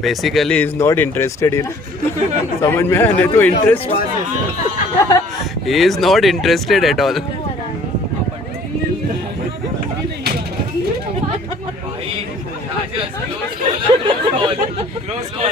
basically is not interested in समझ में आया नहीं तो interest he is not interested at all close call